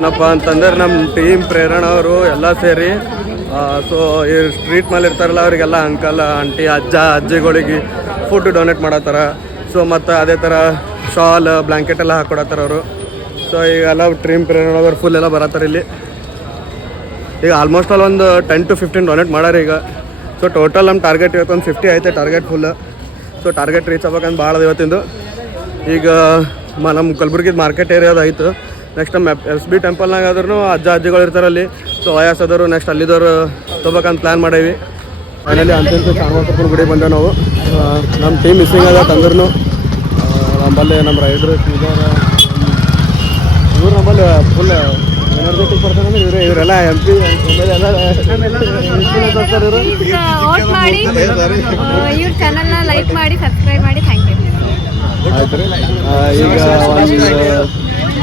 ಏನಪ್ಪ ಅಂತಂದ್ರೆ ನಮ್ಮ ಟೀಮ್ ಪ್ರೇರಣಾ ಅವರು ಎಲ್ಲ ಸೇರಿ ಸೊ ಈ ಸ್ಟ್ರೀಟ್ ಮೇಲೆ ಇರ್ತಾರಲ್ಲ ಅವರಿಗೆಲ್ಲ ಅಂಕಲ್ ಆಂಟಿ ಅಜ್ಜ ಅಜ್ಜಿಗಳಿಗೆ ಫುಡ್ ಡೊನೇಟ್ ಮಾಡತ್ತಾರ. ಸೊ ಮತ್ತು ಅದೇ ಥರ ಶಾಲ್ ಬ್ಲ್ಯಾಂಕೆಟ್ ಎಲ್ಲ ಹಾಕ್ಕೊಡತ್ತಾರ ಅವರು. ಸೊ ಈಗೆಲ್ಲ ಟೀಮ್ ಪ್ರೇರಣಾದವ್ರು ಫುಲ್ ಎಲ್ಲ ಬರತ್ತಾರೆ ಇಲ್ಲಿ. ಈಗ ಆಲ್ಮೋಸ್ಟ್ ಆಲ್ ಒಂದು 10 to 15 ಡೊನೇಟ್ ಮಾಡ್ಯಾರ ಈಗ. ಸೊ ಟೋಟಲ್ ನಮ್ಮ ಟಾರ್ಗೆಟ್ ಇವತ್ತೊಂದು 50 ಐತೆ target full. So target reach ಆಗ್ಬೇಕಂತ ಭಾಳ ಅದ ಇವತ್ತಿಂದು. ಈಗ ನಮ್ಮ ಕಲಬುರ್ಗಿ ಮಾರ್ಕೆಟ್ ಏರಿಯಾದ ಆಯಿತು. ನೆಕ್ಸ್ಟ್ ನಮ್ಮ SB ಟೆಂಪಲ್ನಾಗ ಆದ್ರೂ ಅಜ್ಜ ಅಜ್ಜಿಗಳು ಇರ್ತಾರಲ್ಲಿ. ಸೊ ವಯಸ್ಸಾದವರು ನೆಕ್ಸ್ಟ್ ಅಲ್ಲಿದ್ದವರು ತೊಗೋಬೇಕಂತ ಪ್ಲ್ಯಾನ್ ಮಾಡೀವಿ. ಫೈನಲಿ ಅಂತಂತ ಶಾಣಬಸಪ್ಪನ ಗುಡಿ ಬಂದೆ ನಾವು. ನಮ್ಮ ಟೀಮ್ ಮಿಸ್ಸಿಂಗ್ ಅದ ತಂದ್ರೂ ನಮ್ಮಲ್ಲಿ ನಮ್ಮ ರೈಡ್ರು ಇವ್ರು ನಮ್ಮಲ್ಲಿ ಫುಲ್ ಎನರ್ಜೆಟಿಕ್ ಪರ್ಸನ್ ಅಂದ್ರೆ ಇವರೆಲ್ಲ MP ಎಲ್ಲ ಇವ್ರ ಚಾನಲ್ನ ಲೈಕ್ ಮಾಡಿ ಸಬ್ಸ್ಕ್ರೈಬ್ ಮಾಡಿ. Thank you. ಆಯ್ತು ರೀ. ಈಗ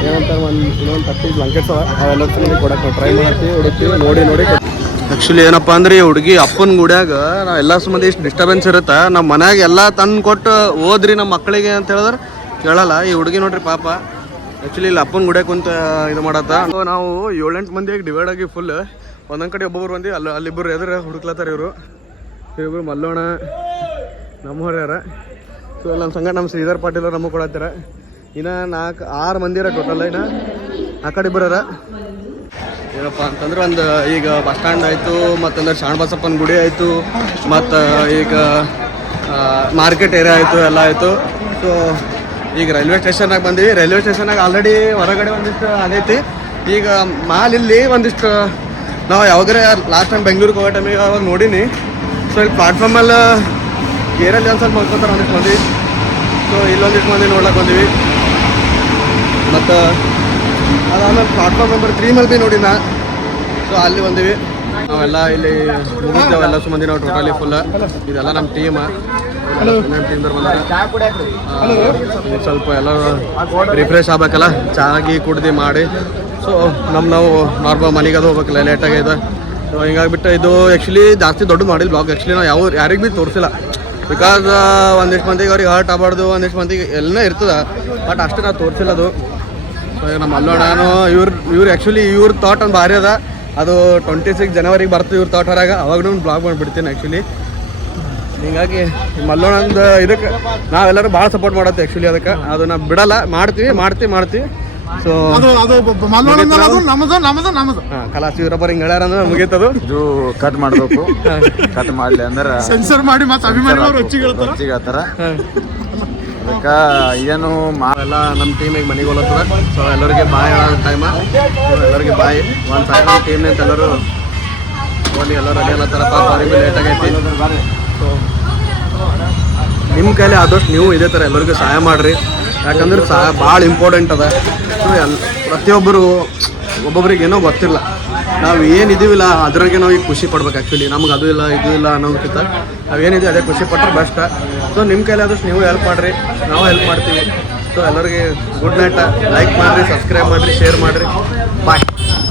ಏನಂತಾರೆ ಇನ್ನೊಂದು 30 ಬ್ಲಾಂಕೆಟ್ಸ್ ಅವೆಲ್ಲ ಕೊಡಕ್ಕೆ ಟ್ರೈ ಮಾಡ್ತೀವಿ, ಹುಡುಕ್ತೀವಿ, ನೋಡಿ. ಆ್ಯಕ್ಚುಲಿ ಏನಪ್ಪ ಅಂದ್ರೆ ಈ ಹುಡುಗಿ ಅಪ್ಪನ ಗುಡಿಯಾಗ ನಾವು ಎಲ್ಲ ಸಂಬಂಧಿ ಇಷ್ಟು ಡಿಸ್ಟರ್ಬೆನ್ಸ್ ಇರುತ್ತೆ. ನಮ್ಮ ಮನ್ಯಾಗ ಎಲ್ಲ ತಂದು ಕೊಟ್ಟು ಓದ್ರಿ ನಮ್ಮ ಮಕ್ಕಳಿಗೆ ಅಂತ ಹೇಳಿದ್ರೆ ಕೇಳಲ್ಲ. ಈ ಹುಡುಗಿ ನೋಡ್ರಿ ಪಾಪ ಆ್ಯಕ್ಚುಲಿ ಇಲ್ಲಿ ಅಪ್ಪನ ಗುಡಿಯಾಗ ಕುಂತ ಇದು ಮಾಡತ್ತ. ನಾವು 7-8 ಮಂದಿಯಾಗಿ ಡಿವೈಡ್ ಆಗಿ ಫುಲ್ ಒಂದೊಂದು ಕಡೆ ಒಬ್ಬೊಬ್ರು ಬಂದು ಅಲ್ಲಿಬ್ಬರು ಎದುರು ಹುಡುಕ್ಲತ್ತಾರ ಇವರು. ಇವರು ಮಲ್ಲೋಣ ನಮ್ಮವ್ರು ಯಾರ. ಸೊ ನಮ್ಮ ಸಂಘ ನಮ್ಮ ಶ್ರೀಧರ್ ಪಾಟೀಲ್ ನಮಗೆ ಕೊಡತ್ತಾರ. ಇನ್ನು 6 ಮಂದಿರ ಟೋಟಲ್. ಇನ್ನು ಆ ಕಡೆ ಇಬ್ಬರ ಏನಪ್ಪ ಅಂತಂದ್ರೆ ಒಂದು ಈಗ ಬಸ್ ಸ್ಟ್ಯಾಂಡ್ ಆಯಿತು, ಮತ್ತಂದ್ರೆ ಶಾಣಬಸಪ್ಪನ ಗುಡಿ ಆಯಿತು, ಮತ್ತು ಈಗ ಮಾರ್ಕೆಟ್ ಏರಿಯಾ ಆಯಿತು, ಎಲ್ಲ ಆಯಿತು. ಸೊ ಈಗ ರೈಲ್ವೆ ಸ್ಟೇಷನ್ನಾಗ ಬಂದೀವಿ. ರೈಲ್ವೆ ಸ್ಟೇಷನ್ನಾಗ ಆಲ್ರೆಡಿ ಹೊರಗಡೆ ಒಂದಿಷ್ಟು ಆಗೈತಿ. ಈಗ ಇಲ್ಲಿ ಒಂದಿಷ್ಟು ನಾವು ಯಾವಾಗರೆ ಲಾಸ್ಟ್ ಟೈಮ್ ಬೆಂಗಳೂರಿಗೆ ಹೋಗೋ ಟೈಮಿಗೆ ಅವಾಗ ನೋಡೀನಿ. ಸೊ ಇಲ್ಲಿ ಪ್ಲಾಟ್ಫಾರ್ಮಲ್ಲಿ ಏರಲ್ಲಿ ಒಂದು ಸ್ವಲ್ಪ ಮಲ್ಕೊತಾರೆ ಒಂದಿಷ್ಟು ಮಂದಿ. ಸೊ ಇಲ್ಲೊಂದಿಷ್ಟು ಮಂದಿ ನೋಡ್ಲಕ್ಕೆ ಬಂದೀವಿ. ಮತ್ತು ಅದಾದ್ಮೇಲೆ ಪ್ಲಾಟ್ಫಾರ್ಮ್ ನಂಬರ್ 3 ಮೇಲೆ ಭೀ ನೋಡಿ ನಾ. ಸೊ ಅಲ್ಲಿ ಬಂದೀವಿ ನಾವೆಲ್ಲ. ಇಲ್ಲಿ ಮುಗಿಸ್ತೇವೆಲ್ಲ ಸುಮ್ಮಂದಿ ನಾವು ಟೋಟಲಿ ಫುಲ್. ಇದೆಲ್ಲ ನಮ್ಮ ಟೀಮ್. ನಮ್ಮ ಟೀಮ್ದವ್ರು ಬಂದರೆ ಸ್ವಲ್ಪ ಎಲ್ಲ ರಿಫ್ರೆಶ್ ಆಗ್ಬೇಕಲ್ಲ, ಚಾಗಿ ಕುಡ್ದು ಮಾಡಿ. ಸೊ ನಾವು ನಾರ್ಮಲ್ ಮನೆಗೆ ಅದು ಹೋಗ್ಬೇಕಲ್ಲ, ಲೇಟಾಗಿದೆ. ಸೊ ಹಿಂಗಾಗಿಬಿಟ್ಟು ಇದು ಆ್ಯಕ್ಚುಲಿ ಜಾಸ್ತಿ ದೊಡ್ಡ ಮಾಡಿಲ್ಲ ಬ್ಲಾಗ್. ಆ್ಯಕ್ಚುಲಿ ನಾವು ಯಾರಿಗೆ ಭೀ ತೋರಿಸಿಲ್ಲ. ಬಿಕಾಸ್ ಒಂದಿಷ್ಟು ಮಂದಿಗೆ ಅವ್ರಿಗೆ ಹರ್ಟ್ ಆಗಬಾರ್ದು, ಒಂದಿಷ್ಟು ಮಂದಿಗೆ ಎಲ್ಲ ಇರ್ತದೆ. ಬಟ್ ಅಷ್ಟು ನಾವು ತೋರಿಸಿಲ್ಲ ಅದು. ಸೊ ನಮ್ಮ ಅಲ್ಲೋಣ ಇವ್ರು ಆ್ಯಕ್ಚುಲಿ ಇವ್ರ ಥಾಟ್ ಒಂದು ಭಾರಿ ಅದ. ಅದು 26 ಜನವರಿಗೆ ಬರ್ತೀವಿ ಇವ್ರ ಥಾಟ್ ಹೊರಗೆ. ಅವಾಗೂ ಬ್ಲಾಗ್ ಮಾಡಿಬಿಡ್ತೀನಿ ಆ್ಯಕ್ಚುಲಿ. ಹೀಗಾಗಿ ಮಲ್ಲೋಣಂದು ಇದಕ್ಕೆ ನಾವೆಲ್ಲರೂ ಭಾಳ ಸಪೋರ್ಟ್ ಮಾಡತ್ತೆ ಆ್ಯಕ್ಚುಲಿ. ಅದಕ್ಕೆ ಅದು ನಾವು ಬಿಡಲ್ಲ, ಮಾಡ್ತೀವಿ. ಸೊ ಕಲಾಸ್ ಇವರೊಬ್ಬರು ಹಿಂಗೆ ಹೇಳ್ಯಾರ ಅಂದ್ರೆ ಮುಗೀತದು. ಇದು ಕಟ್ ಮಾಡಬೇಕು. ಕಟ್ ಮಾಡಲಿ ಅಂದ್ರೆ ಸೆನ್ಸರ್ ಮಾಡಿ ಮತ್ತೆ ಅಭಿಮಾನಿಗಳು ಹೆಚ್ಚಿಗೆ ಹೇಳ್ತಾರ. ಅದಕ್ಕೆ ಏನು ಎಲ್ಲ ನಮ್ಮ ಟೀಮಿಗೆ ಮನೆಗೆ ಹೋಗ್ಲತ್ತದ. ಸೊ ಎಲ್ಲರಿಗೆ ಬಾಯ್ ಹೇಳೋ ಟೈಮ. ಎಲ್ಲರಿಗೆ ಬಾಯ್ ಒಂದು ಸಾರಿ ಟೀಮ್ನ ಎಲ್ಲರೂ ಹೋಗಿ ಎಲ್ಲರೂ ರೆಡಿ ಅಲ್ಲತ್ತಾರ. ಪಾಪ ಅವ್ರಿಗೆ ಲೇಟ್ ಆಗೈತಿ. ಸೊ ನಿಮ್ಮ ಕೈಲಿ ಆದಷ್ಟು ನೀವು ಇದೇ ಥರ ಎಲ್ಲರಿಗೂ ಸಹಾಯ ಮಾಡಿರಿ. ಯಾಕಂದ್ರೆ ಭಾಳ ಇಂಪಾರ್ಟೆಂಟ್ ಅದ. ಸೊ ಪ್ರತಿಯೊಬ್ಬರು ಒಬ್ಬೊಬ್ರಿಗೆ ಏನೋ ಗೊತ್ತಿಲ್ಲ. ನಾವು ಏನಿದ್ದೀವಿಲ್ಲ ಅದ್ರಾಗೆ ನಾವು ಈಗ ಖುಷಿ ಪಡ್ಬೇಕು. ಆ್ಯಕ್ಚುಲಿ ನಮ್ಗೆ ಅದು ಇಲ್ಲ ಇದು ಇಲ್ಲ ಅನ್ನೋದಕ್ಕಿಂತ ನಾವೇನಿದೆ ಅದೇ ಖುಷಿ ಪಟ್ಟರೆ ಬೆಸ್ಟ್. ಸೊ ನಿಮ್ಮ ಕೈಲಿ ಆದಷ್ಟು ನೀವು ಹೆಲ್ಪ್ ಮಾಡಿರಿ, ನಾವು ಹೆಲ್ಪ್ ಮಾಡ್ತೀವಿ. ಸೊ ಎಲ್ಲರಿಗೆ ಗುಡ್ ನೈಟ್. ಲೈಕ್ ಮಾಡಿರಿ, ಸಬ್ಸ್ಕ್ರೈಬ್ ಮಾಡಿರಿ, ಶೇರ್ ಮಾಡಿರಿ. ಬಾಯ್.